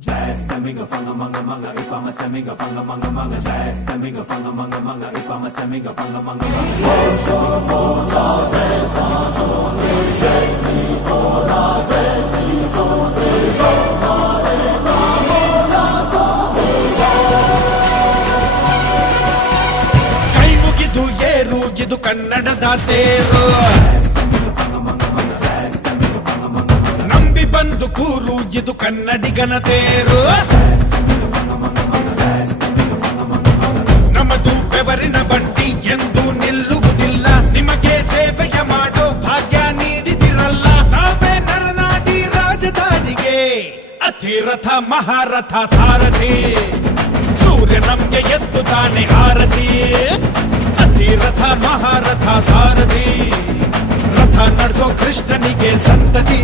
Jazz stemming a fanga manga manga if I'm a stemming a fanga manga manga jazz stemming a fanga manga manga if I'm a stemming a fanga manga manga jazz stemming a fanga jazz stemming a fanga jazz stemming a fanga jazz stemming a fanga jazz ಕೈ ಮುಗಿದು ಏರುಗಿದು ಕನ್ನಡದ ತೇರು ನಂಬಿ ಬಂದು ಕೂರು ಇದು ಕನ್ನಡಿಗನ ತೇರು ನಮ್ಮದು ಬೆವರಿನ ಬಂಡಿ ಎಂದು ನಿಲ್ಲುವುದಿಲ್ಲ ನಿಮಗೆ ಸೇವೆಯ ಮಾಡೋ ಭಾಗ್ಯ ನೀಡಿದಿರಲ್ಲ ನಾವೇ ನರನಾಡಿ ರಾಜಧಾನಿಗೆ ಅತಿರಥ ಮಹಾರಥ ಸಾರಥಿ ಸೂರ್ಯ ನಮ್ಗೆ ಎದ್ದು ತಾನೆ ಆರತಿ ಅತಿರಥ ಮಹಾರಥ ಸಾರಥಿ ರಥ ನಡೆಸೋ ಕೃಷ್ಣನಿಗೆ ಸಂತತಿ